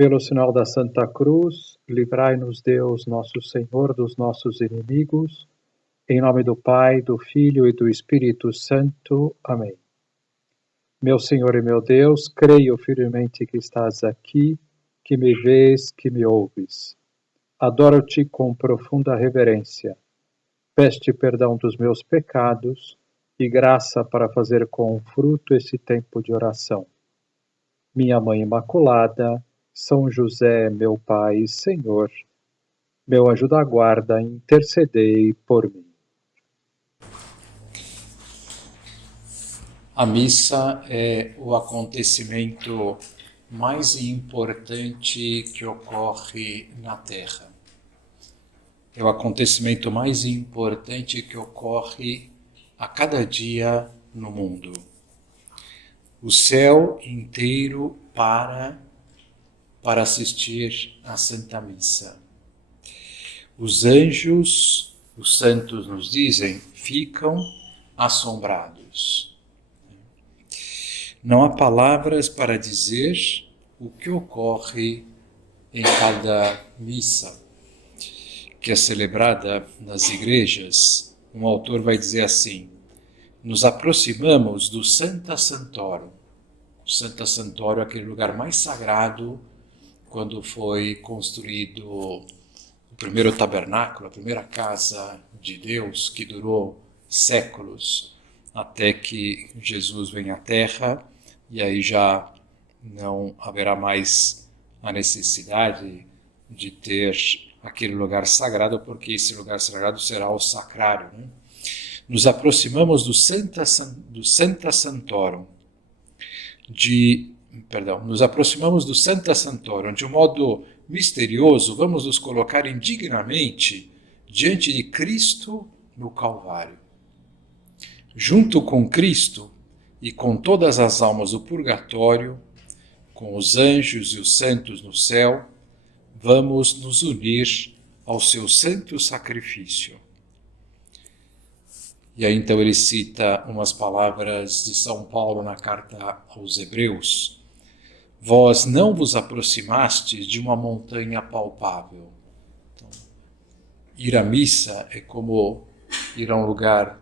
Pelo sinal da Santa Cruz, livrai-nos Deus, nosso Senhor, dos nossos inimigos. Em nome do Pai, do Filho e do Espírito Santo. Amém. Meu Senhor e meu Deus, creio firmemente que estás aqui, que me vês, que me ouves. Adoro-te com profunda reverência. Peço-te perdão dos meus pecados e graça para fazer com fruto esse tempo de oração. Minha Mãe Imaculada, São José, meu Pai e Senhor, meu anjo da guarda, intercedei por mim. A missa é o acontecimento mais importante que ocorre na Terra. É o acontecimento mais importante que ocorre a cada dia no mundo. O céu inteiro para assistir à Santa Missa. Os anjos, os santos nos dizem, ficam assombrados. Não há palavras para dizer o que ocorre em cada missa que é celebrada nas igrejas. Um autor vai dizer assim: nos aproximamos do Sancta Sanctorum. O Sancta Sanctorum é aquele lugar mais sagrado quando foi construído o primeiro tabernáculo, a primeira casa de Deus, que durou séculos até que Jesus venha à Terra, e aí já não haverá mais a necessidade de ter aquele lugar sagrado, porque esse lugar sagrado será o sacrário, né? Nos aproximamos do Sancta Sanctorum, nos aproximamos do Sancta Sanctorum, de um modo misterioso, vamos nos colocar indignamente diante de Cristo no Calvário. Junto com Cristo e com todas as almas do purgatório, com os anjos e os santos no céu, vamos nos unir ao seu santo sacrifício. E aí então ele cita umas palavras de São Paulo na carta aos Hebreus: vós não vos aproximastes de uma montanha palpável. Então, ir à missa é como ir a um lugar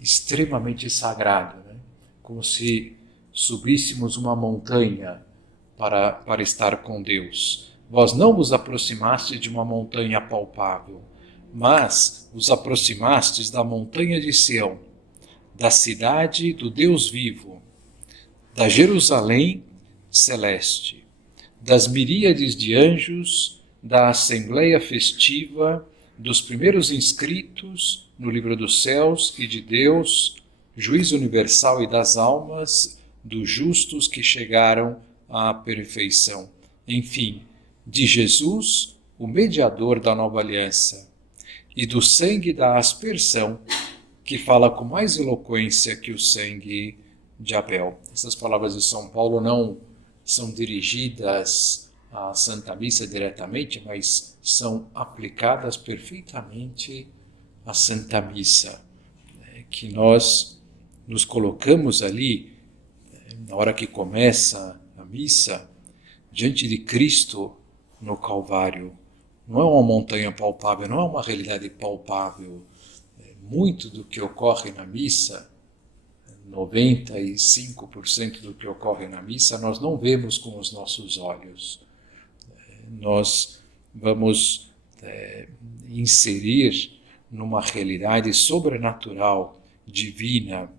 extremamente sagrado, né? Como se subíssemos uma montanha para estar com Deus. Vós não vos aproximastes de uma montanha palpável, mas vos aproximastes da montanha de Sião, da cidade do Deus vivo, da Jerusalém celeste, das miríades de anjos, da assembleia festiva, dos primeiros inscritos no livro dos céus e de Deus, juiz universal e das almas, dos justos que chegaram à perfeição. Enfim, de Jesus, o mediador da nova aliança, e do sangue da aspersão, que fala com mais eloquência que o sangue de Abel. Essas palavras de São Paulo não são dirigidas à Santa Missa diretamente, mas são aplicadas perfeitamente à Santa Missa, que nós nos colocamos ali, na hora que começa a missa, diante de Cristo no Calvário. Não é uma montanha palpável, não é uma realidade palpável. Muito do que ocorre na missa, 95% do que ocorre na missa, nós não vemos com os nossos olhos. Nós vamos inserir numa realidade sobrenatural, divina.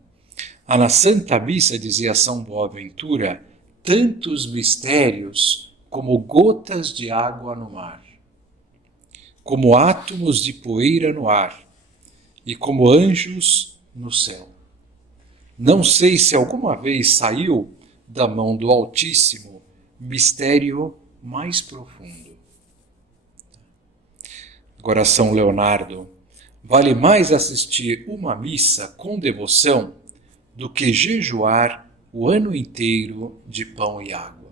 Há na Santa Missa, dizia São Boaventura, tantos mistérios como gotas de água no mar, como átomos de poeira no ar e como anjos no céu. Não sei se alguma vez saiu da mão do Altíssimo mistério mais profundo. Agora, São Leonardo: vale mais assistir uma missa com devoção do que jejuar o ano inteiro de pão e água.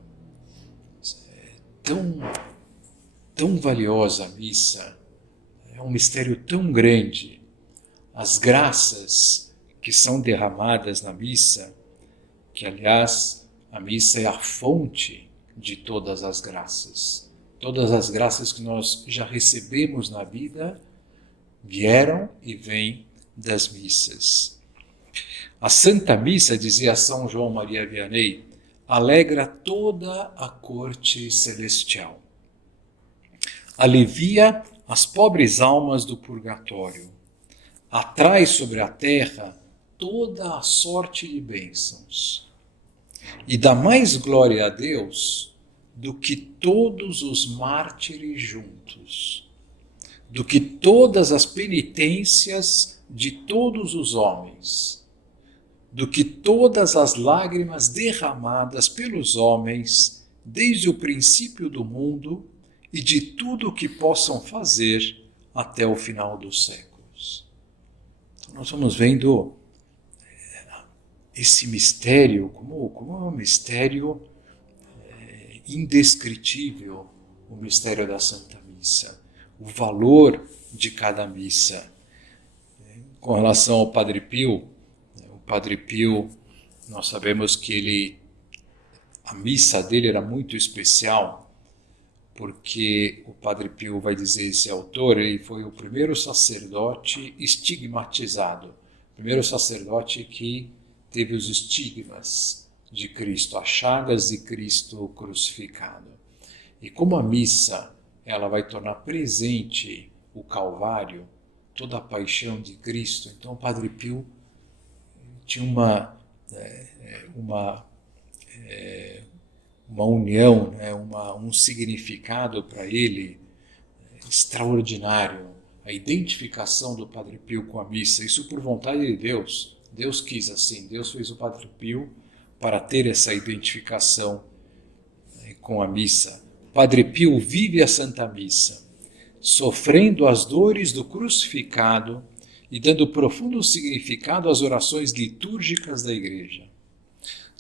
É tão valiosa a missa, é um mistério tão grande. As graças que são derramadas na missa, que aliás a missa é a fonte de todas as graças. Todas as graças que nós já recebemos na vida vieram e vêm das missas. A Santa Missa, dizia São João Maria Vianney, alegra toda a corte celestial. Alivia as pobres almas do purgatório. Atrai sobre a terra toda a sorte de bênçãos. E dá mais glória a Deus do que todos os mártires juntos, do que todas as penitências de todos os homens, do que todas as lágrimas derramadas pelos homens desde o princípio do mundo e de tudo o que possam fazer até o final dos séculos. Então nós vamos vendo esse mistério como é um mistério indescritível, o mistério da Santa Missa, o valor de cada missa. Com relação ao Padre Pio, o Padre Pio, nós sabemos que a missa dele era muito especial, porque o Padre Pio, vai dizer esse autor, ele foi o primeiro sacerdote estigmatizado, o primeiro sacerdote que teve os estigmas de Cristo, as chagas de Cristo crucificado. E como a missa ela vai tornar presente o Calvário, toda a paixão de Cristo, então o Padre Pio tinha uma união, um significado para ele extraordinário, a identificação do Padre Pio com a missa, isso por vontade de Deus. Deus quis assim, Deus fez o Padre Pio para ter essa identificação com a missa. Padre Pio vive a Santa Missa, sofrendo as dores do crucificado e dando profundo significado às orações litúrgicas da Igreja.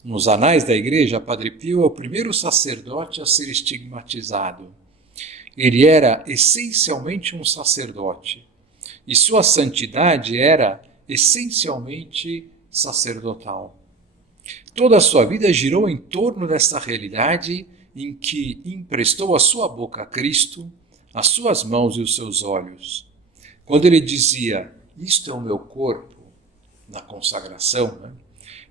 Nos anais da Igreja, Padre Pio é o primeiro sacerdote a ser estigmatizado. Ele era essencialmente um sacerdote, e sua santidade era essencialmente sacerdotal. Toda a sua vida girou em torno desta realidade em que emprestou a sua boca a Cristo, as suas mãos e os seus olhos. Quando ele dizia, isto é o meu corpo, na consagração,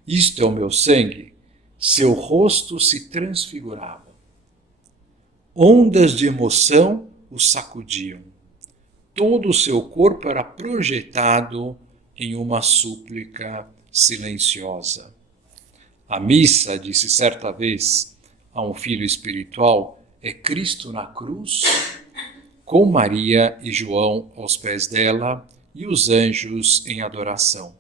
isto é o meu sangue, seu rosto se transfigurava. Ondas de emoção o sacudiam. Todo o seu corpo era projetado em uma súplica silenciosa. A missa, disse certa vez a um filho espiritual, é Cristo na cruz, com Maria e João aos pés dela e os anjos em adoração.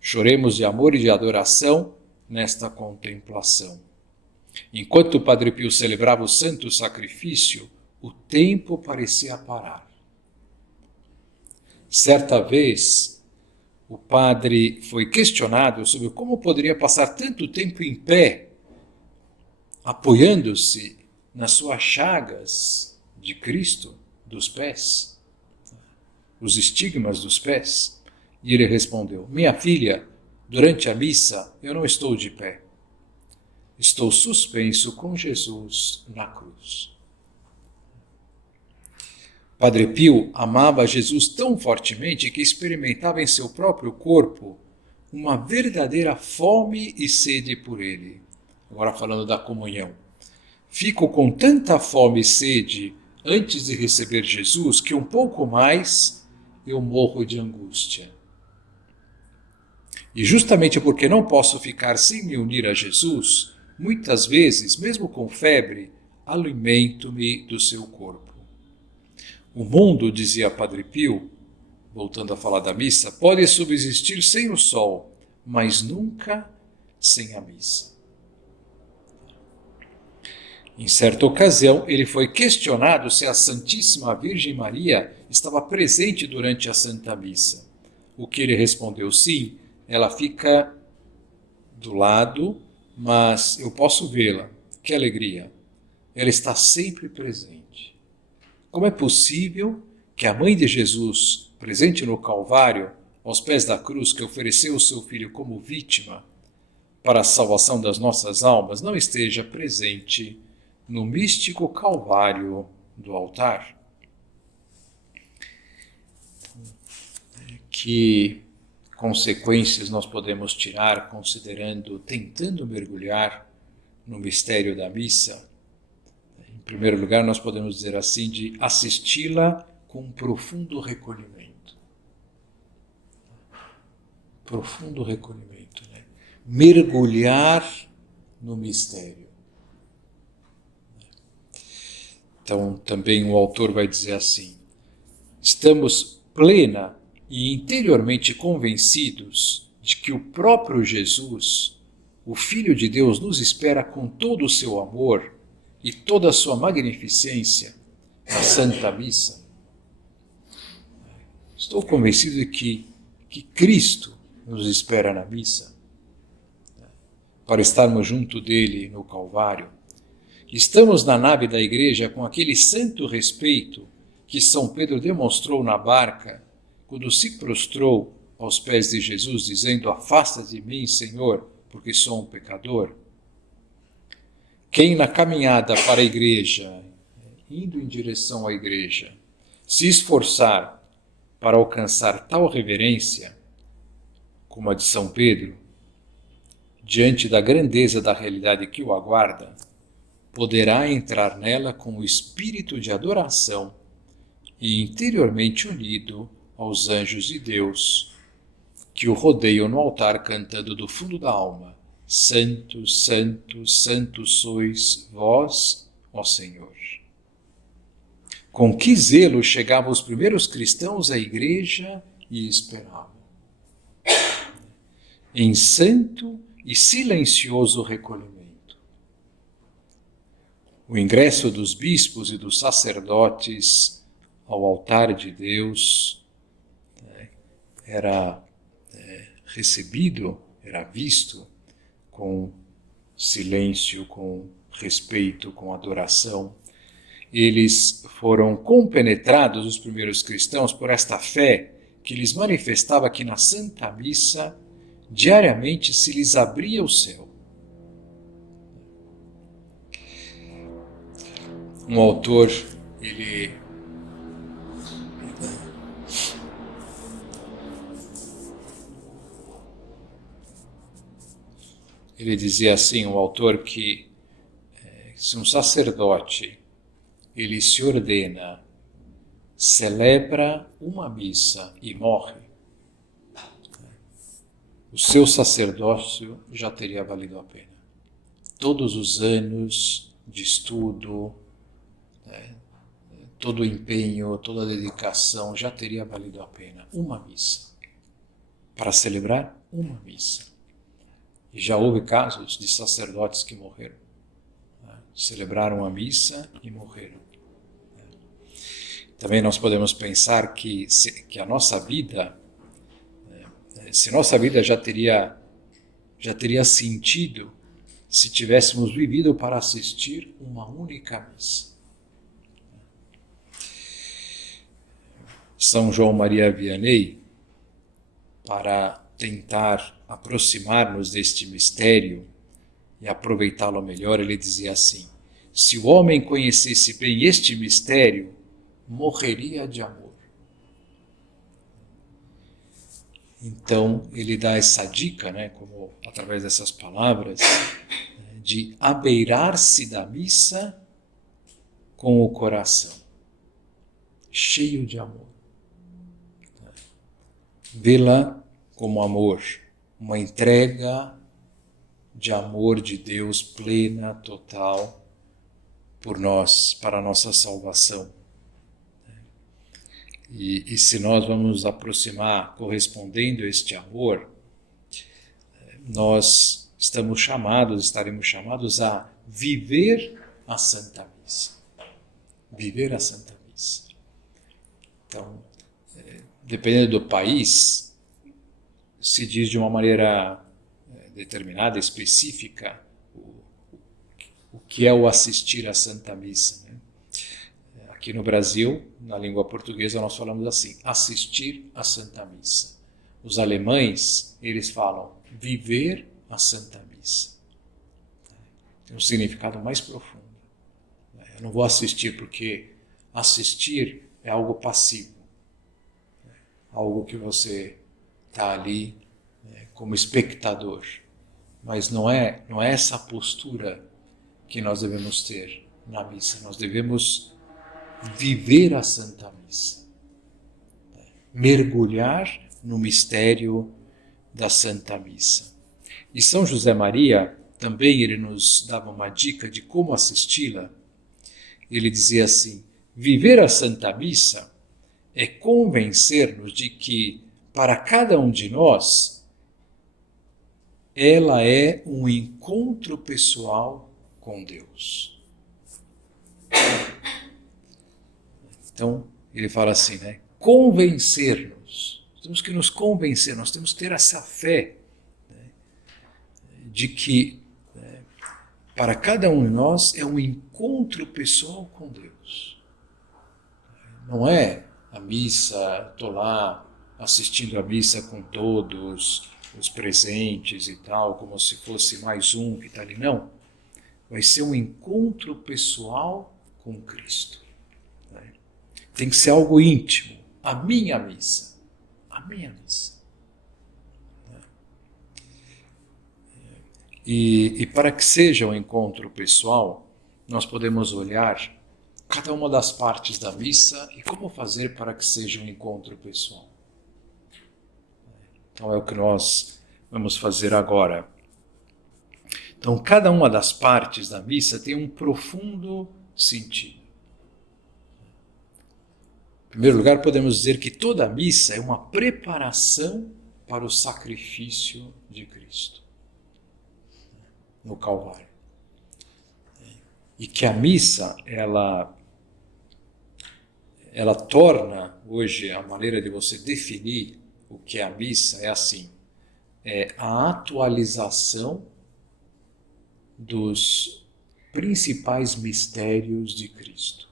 Choremos de amor e de adoração nesta contemplação. Enquanto o Padre Pio celebrava o santo sacrifício, o tempo parecia parar. Certa vez, o padre foi questionado sobre como poderia passar tanto tempo em pé, apoiando-se nas suas chagas de Cristo, dos pés, os estigmas dos pés. E ele respondeu, minha filha, durante a missa eu não estou de pé. Estou suspenso com Jesus na cruz. Padre Pio amava Jesus tão fortemente que experimentava em seu próprio corpo uma verdadeira fome e sede por ele. Agora falando da comunhão. Fico com tanta fome e sede antes de receber Jesus que um pouco mais eu morro de angústia. E justamente porque não posso ficar sem me unir a Jesus, muitas vezes, mesmo com febre, alimento-me do seu corpo. O mundo, dizia Padre Pio, voltando a falar da missa, pode subsistir sem o sol, mas nunca sem a missa. Em certa ocasião, ele foi questionado se a Santíssima Virgem Maria estava presente durante a Santa Missa. O que ele respondeu, sim, ela fica do lado, mas eu posso vê-la. Que alegria! Ela está sempre presente. Como é possível que a mãe de Jesus, presente no Calvário, aos pés da cruz, que ofereceu o seu filho como vítima, para a salvação das nossas almas não esteja presente no místico calvário do altar. Que consequências nós podemos tirar tentando mergulhar no mistério da missa? Em primeiro lugar, nós podemos dizer assim, de assisti-la com profundo recolhimento. Profundo recolhimento, né? Mergulhar no mistério. Então, também o autor vai dizer assim, estamos plena e interiormente convencidos de que o próprio Jesus, o Filho de Deus, nos espera com todo o seu amor e toda a sua magnificência na Santa Missa. Estou convencido de que Cristo nos espera na missa, para estarmos junto dele no Calvário. Estamos na nave da igreja com aquele santo respeito que São Pedro demonstrou na barca, quando se prostrou aos pés de Jesus, dizendo, afasta de mim, Senhor, porque sou um pecador. Quem na caminhada para a igreja, indo em direção à igreja, se esforçar para alcançar tal reverência, como a de São Pedro, diante da grandeza da realidade que o aguarda, poderá entrar nela com o espírito de adoração e interiormente unido aos anjos de Deus, que o rodeiam no altar cantando do fundo da alma, Santo, Santo, Santo sois vós, ó Senhor. Com que zelo chegavam os primeiros cristãos à igreja e esperavam. Em santo e silencioso recolhimento. O ingresso dos bispos e dos sacerdotes ao altar de Deus era recebido, era visto com silêncio, com respeito, com adoração. Eles foram compenetrados, os primeiros cristãos, por esta fé que lhes manifestava que na Santa Missa diariamente se lhes abria o céu. Um autor, ele dizia assim, um autor, que se um sacerdote ele se ordena, celebra uma missa e morre, o seu sacerdócio já teria valido a pena. Todos os anos de estudo, todo o empenho, toda a dedicação já teria valido a pena. Uma missa. Para celebrar uma missa. E já houve casos de sacerdotes que morreram. Celebraram a missa e morreram. Também nós podemos pensar que a nossa vida, se nossa vida já teria sentido se tivéssemos vivido para assistir uma única missa. São João Maria Vianney, para tentar aproximar-nos deste mistério e aproveitá-lo melhor, ele dizia assim, se o homem conhecesse bem este mistério, morreria de amor. Então, ele dá essa dica, como através dessas palavras, de abeirar-se da missa com o coração, cheio de amor. Vê-la como amor, uma entrega de amor de Deus plena, total, por nós, para a nossa salvação. E se nós vamos nos aproximar correspondendo a este amor, nós estaremos chamados a viver a Santa Missa. Viver a Santa Missa. Então, dependendo do país, se diz de uma maneira determinada, específica, o que é o assistir à Santa Missa. Aqui no Brasil, na língua portuguesa, nós falamos assim, assistir à Santa Missa. Os alemães, eles falam viver a Santa Missa. Tem um significado mais profundo. Eu não vou assistir porque assistir é algo passivo. Algo que você está ali como espectador. Mas não é essa postura que nós devemos ter na missa. Nós devemos viver a Santa Missa. Mergulhar no mistério da Santa Missa. E São José Maria, também ele nos dava uma dica de como assisti-la. Ele dizia assim: viver a Santa Missa é convencer-nos de que, para cada um de nós, ela é um encontro pessoal com Deus. Então, ele fala assim, convencer-nos. Temos que nos convencer, nós temos que ter essa fé de que para cada um de nós é um encontro pessoal com Deus. Não é a missa, estou lá assistindo a missa com todos os presentes e tal, como se fosse mais um que está ali. Não. Vai ser um encontro pessoal com Cristo. Tem que ser algo íntimo. A minha missa. A minha missa. E para que seja um encontro pessoal, nós podemos olhar cada uma das partes da missa e como fazer para que seja um encontro pessoal. Então é o que nós vamos fazer agora. Então cada uma das partes da missa tem um profundo sentido. Em primeiro lugar, podemos dizer que toda a missa é uma preparação para o sacrifício de Cristo no Calvário. E que a missa, ela torna, hoje, a maneira de você definir o que é a missa é assim, é a atualização dos principais mistérios de Cristo.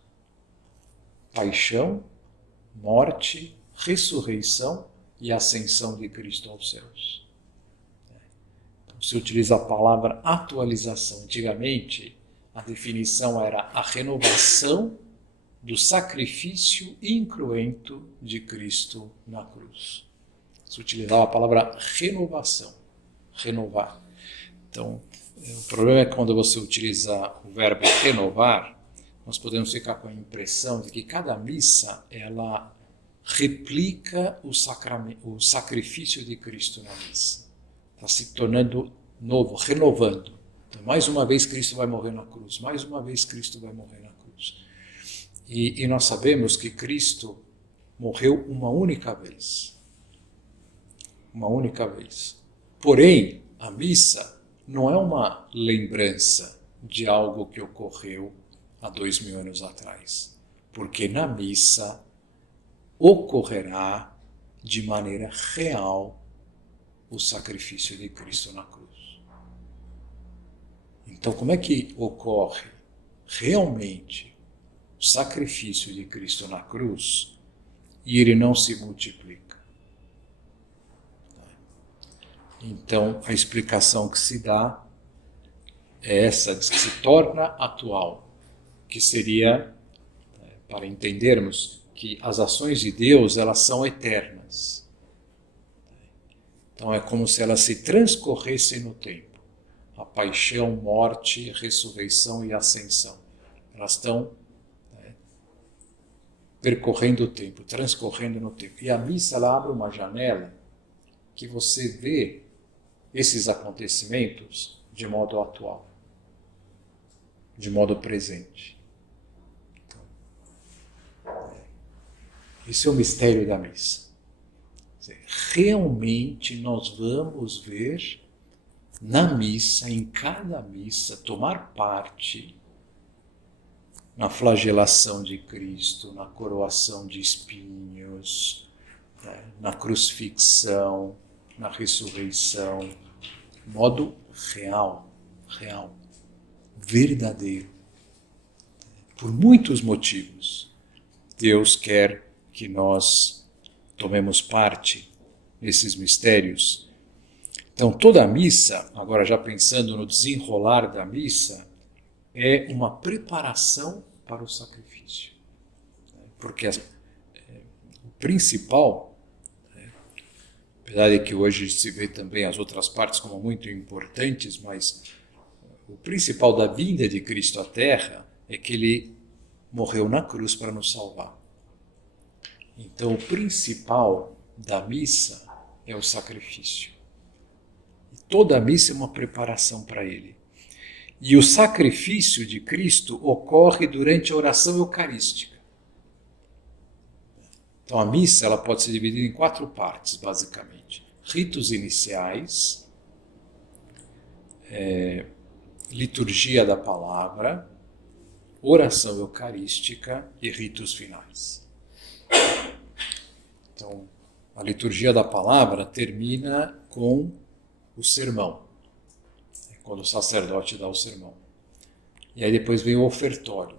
Paixão, morte, ressurreição e ascensão de Cristo aos céus. Então, se utiliza a palavra atualização. Antigamente, a definição era a renovação do sacrifício incruento de Cristo na cruz. Se utilizava a palavra renovação, renovar. Então, o problema é que quando você utiliza o verbo renovar, nós podemos ficar com a impressão de que cada missa, ela replica o sacrifício de Cristo na missa. Está se tornando novo, renovando. Então, mais uma vez Cristo vai morrer na cruz, mais uma vez Cristo vai morrer na cruz. E nós sabemos que Cristo morreu uma única vez. Uma única vez. Porém, a missa não é uma lembrança de algo que ocorreu há 2000 anos atrás, porque na missa ocorrerá de maneira real o sacrifício de Cristo na cruz. Então, como é que ocorre realmente o sacrifício de Cristo na cruz e ele não se multiplica? Então, a explicação que se dá é essa, que se torna atual, que seria, para entendermos que as ações de Deus, elas são eternas. Então é como se elas se transcorressem no tempo. A paixão, morte, ressurreição e ascensão. Elas estão percorrendo o tempo, transcorrendo no tempo. E a missa, ela abre uma janela que você vê esses acontecimentos de modo atual, de modo presente. Esse é o mistério da missa. Realmente nós vamos ver na missa, em cada missa, tomar parte na flagelação de Cristo, na coroação de espinhos, na crucifixão, na ressurreição, de modo real, verdadeiro. Por muitos motivos, Deus quer que nós tomemos parte nesses mistérios. Então, toda a missa, agora já pensando no desenrolar da missa, é uma preparação para o sacrifício. Porque o principal, apesar de que hoje se vê também as outras partes como muito importantes, mas o principal da vinda de Cristo à Terra é que ele morreu na cruz para nos salvar. Então, o principal da missa é o sacrifício. E toda a missa é uma preparação para ele. E o sacrifício de Cristo ocorre durante a oração eucarística. Então, a missa ela pode ser dividida em 4 partes, basicamente. Ritos iniciais, liturgia da palavra, oração eucarística e ritos finais. Então, a liturgia da palavra termina com o sermão, quando o sacerdote dá o sermão. E aí depois vem o ofertório.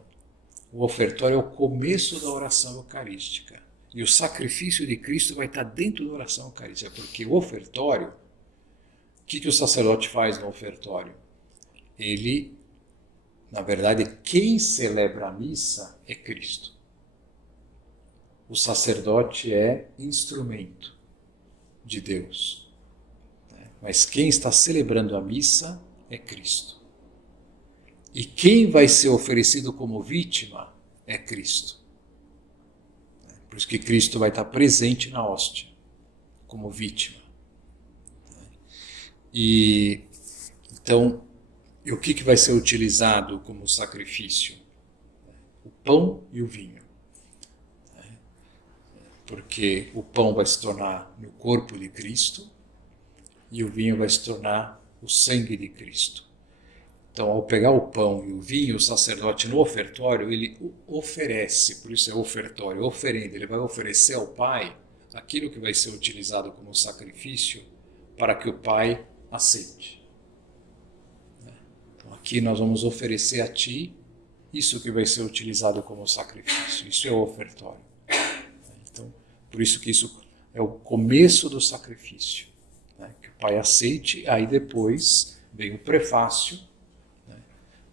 O ofertório é o começo da oração eucarística. E o sacrifício de Cristo vai estar dentro da oração eucarística, porque o ofertório, o que o sacerdote faz no ofertório? Ele, na verdade, quem celebra a missa é Cristo. O sacerdote é instrumento de Deus. Mas quem está celebrando a missa é Cristo. E quem vai ser oferecido como vítima é Cristo. Por isso que Cristo vai estar presente na hóstia, como vítima. E então, o que vai ser utilizado como sacrifício? O pão e o vinho. Porque o pão vai se tornar no corpo de Cristo e o vinho vai se tornar o sangue de Cristo. Então, ao pegar o pão e o vinho, o sacerdote no ofertório, ele oferece, por isso é ofertório, oferenda, ele vai oferecer ao Pai aquilo que vai ser utilizado como sacrifício para que o Pai aceite. Então, aqui nós vamos oferecer a Ti isso que vai ser utilizado como sacrifício, isso é o ofertório. Então, por isso que isso é o começo do sacrifício, que o Pai aceite, aí depois vem o prefácio,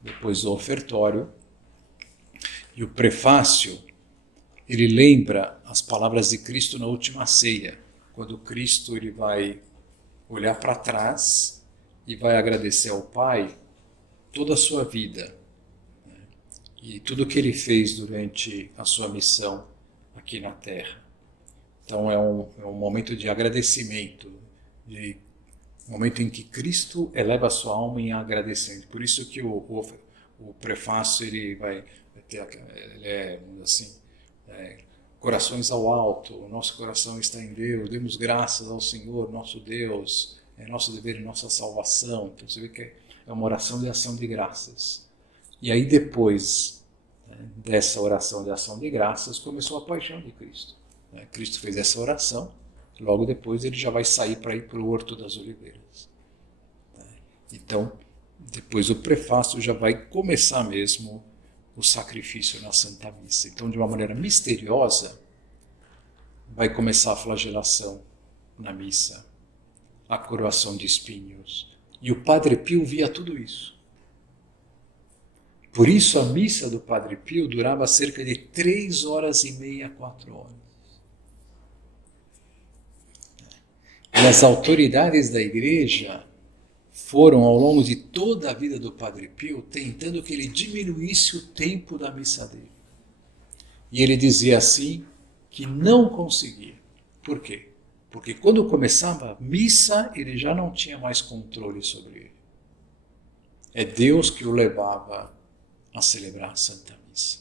depois o ofertório, e o prefácio, ele lembra as palavras de Cristo na última ceia, quando Cristo ele vai olhar para trás e vai agradecer ao Pai toda a sua vida, e tudo que ele fez durante a sua missão aqui na Terra. Então é um momento de agradecimento, de um momento em que Cristo eleva a sua alma em agradecimento. Por isso que o prefácio ele vai ter, ele é assim, corações ao alto, o nosso coração está em Deus, demos graças ao Senhor, nosso Deus, é nosso dever e nossa salvação. Então você vê que é uma oração de ação de graças. E aí depois dessa oração de ação de graças começou a paixão de Cristo. Cristo fez essa oração, logo depois ele já vai sair para ir para o Horto das Oliveiras. Então, depois o prefácio já vai começar mesmo o sacrifício na Santa Missa. Então, de uma maneira misteriosa, vai começar a flagelação na missa, a coroação de espinhos. E o Padre Pio via tudo isso. Por isso a missa do Padre Pio durava cerca de 3 horas e meia, 4 horas. E as autoridades da igreja foram, ao longo de toda a vida do Padre Pio, tentando que ele diminuísse o tempo da missa dele. E ele dizia assim, que não conseguia. Por quê? Porque quando começava a missa, ele já não tinha mais controle sobre ele. É Deus que o levava a celebrar a Santa Missa.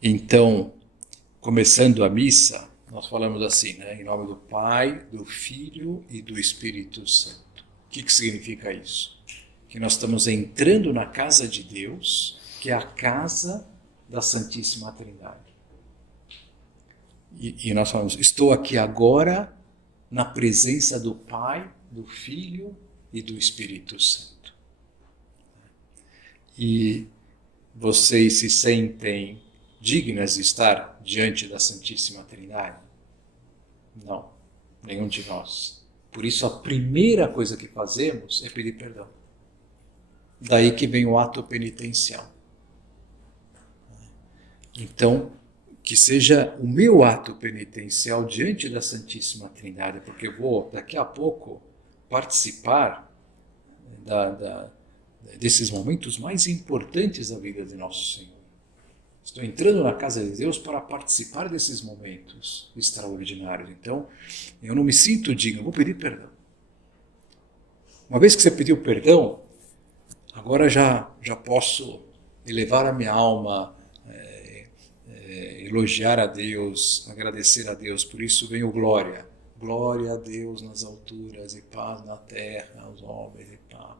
Então, começando a missa, nós falamos assim, em nome do Pai, do Filho e do Espírito Santo. O que significa isso? Que nós estamos entrando na casa de Deus, que é a casa da Santíssima Trindade. E nós falamos, estou aqui agora na presença do Pai, do Filho e do Espírito Santo. E vocês se sentem dignas de estar diante da Santíssima Trindade? Não, nenhum de nós. Por isso, a primeira coisa que fazemos é pedir perdão. Daí que vem o ato penitencial. Então, que seja o meu ato penitencial diante da Santíssima Trindade, porque eu vou, daqui a pouco, participar desses momentos mais importantes da vida de Nosso Senhor. Estou entrando na casa de Deus para participar desses momentos extraordinários. Então, eu não me sinto digno, eu vou pedir perdão. Uma vez que você pediu perdão, agora já posso elevar a minha alma, elogiar a Deus, agradecer a Deus. Por isso vem o glória. Glória a Deus nas alturas e paz na terra aos homens e pá.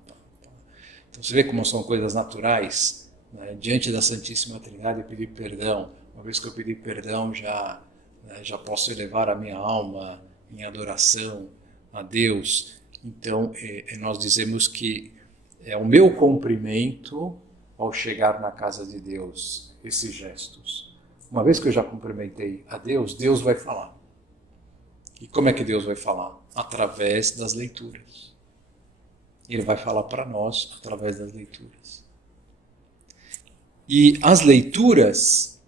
Então você vê como são coisas naturais, né? Diante da Santíssima Trindade eu pedir perdão. Uma vez que eu pedir perdão, já posso elevar a minha alma em adoração a Deus. Então nós dizemos que é o meu cumprimento ao chegar na casa de Deus, esses gestos. Uma vez que eu já cumprimentei a Deus, Deus vai falar. E como é que Deus vai falar? Através das leituras. Ele vai falar para nós através das leituras. E as leituras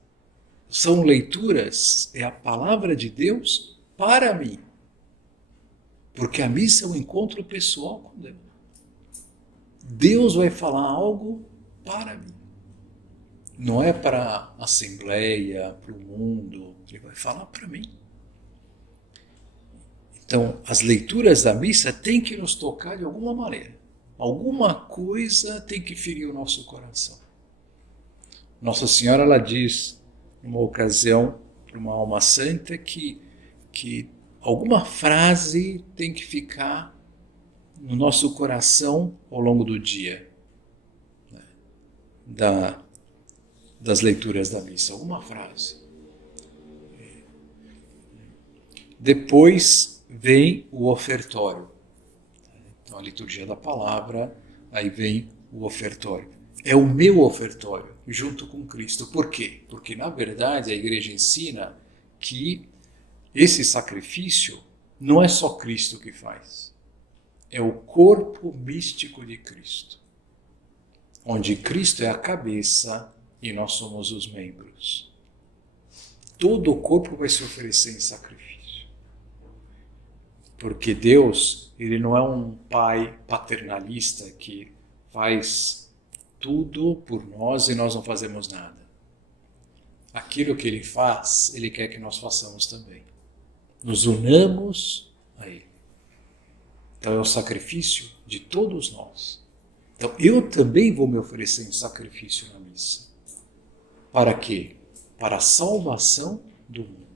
são leituras, é a palavra de Deus para mim. Porque a missa é um encontro pessoal com Deus. Deus vai falar algo para mim. Não é para a Assembleia, para o mundo, ele vai falar para mim. Então, as leituras da missa têm que nos tocar de alguma maneira. Alguma coisa tem que ferir o nosso coração. Nossa Senhora, ela diz, numa ocasião, para uma alma santa, que alguma frase tem que ficar no nosso coração ao longo do dia, né? Das leituras da missa, alguma frase. Depois vem o ofertório. Então, a liturgia da palavra, aí vem o ofertório. É o meu ofertório, junto com Cristo. Por quê? Porque, na verdade, a Igreja ensina que esse sacrifício não é só Cristo que faz. É o corpo místico de Cristo, onde Cristo é a cabeça e nós somos os membros. Todo o corpo vai se oferecer em sacrifício. Porque Deus, ele não é um pai paternalista que faz tudo por nós e nós não fazemos nada. Aquilo que ele faz, ele quer que nós façamos também. Nos unamos a ele. Então é o sacrifício de todos nós. Então eu também vou me oferecer em sacrifício na missa. Para quê? Para a salvação do mundo.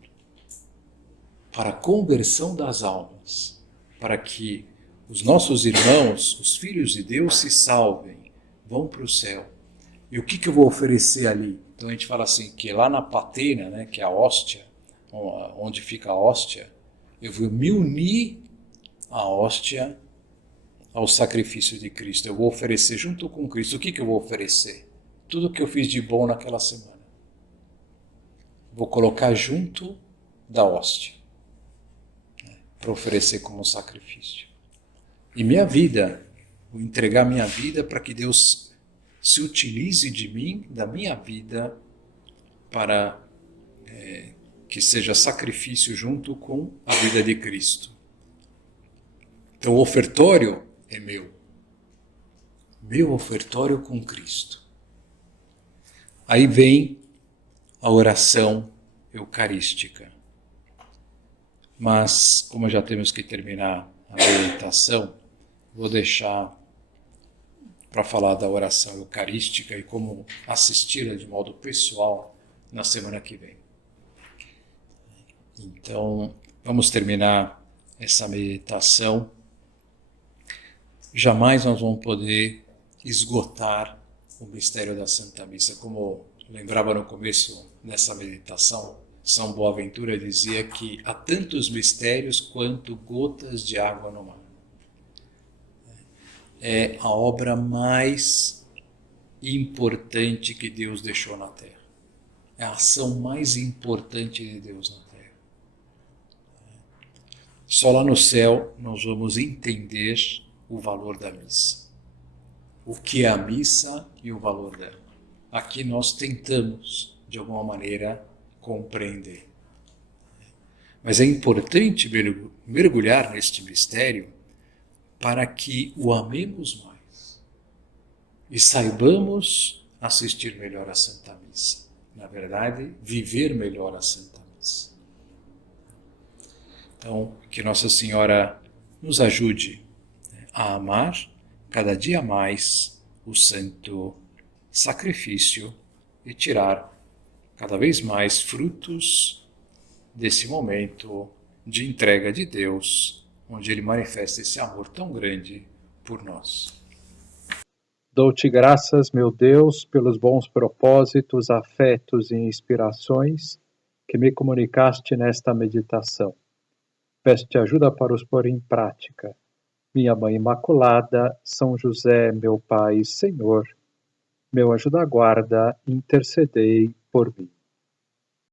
Para a conversão das almas. Para que os nossos irmãos, os filhos de Deus, se salvem, vão para o céu. E o que eu vou oferecer ali? Então a gente fala assim, que lá na patena, né, que é a hóstia, onde fica a hóstia, eu vou me unir à hóstia, ao sacrifício de Cristo. Eu vou oferecer junto com Cristo. O que eu vou oferecer? Tudo o que eu fiz de bom naquela semana. Vou colocar junto da hóstia, né, para oferecer como sacrifício. E minha vida, vou entregar minha vida para que Deus se utilize de mim, da minha vida, para que seja sacrifício junto com a vida de Cristo. Então o ofertório é meu. Meu ofertório com Cristo. Aí vem a oração eucarística. Mas, como já temos que terminar a meditação, vou deixar para falar da oração eucarística e como assisti-la de modo pessoal na semana que vem. Então, vamos terminar essa meditação. Jamais nós vamos poder esgotar o mistério da Santa Missa. Como lembrava no começo dessa meditação, São Boaventura dizia que há tantos mistérios quanto gotas de água no mar. É a obra mais importante que Deus deixou na Terra. É a ação mais importante de Deus na Terra. Só lá no céu nós vamos entender o valor da missa. O que é a missa e o valor dela. Aqui nós tentamos, de alguma maneira, compreender. Mas é importante mergulhar neste mistério para que o amemos mais e saibamos assistir melhor à Santa Missa. Na verdade, viver melhor a Santa Missa. Então, que Nossa Senhora nos ajude a amar cada dia mais o santo sacrifício e tirar cada vez mais frutos desse momento de entrega de Deus, onde Ele manifesta esse amor tão grande por nós. Dou-te graças, meu Deus, pelos bons propósitos, afetos e inspirações que me comunicaste nesta meditação. Peço-te ajuda para os pôr em prática. Minha Mãe Imaculada, São José, meu Pai e Senhor, meu anjo da guarda, intercedei por mim.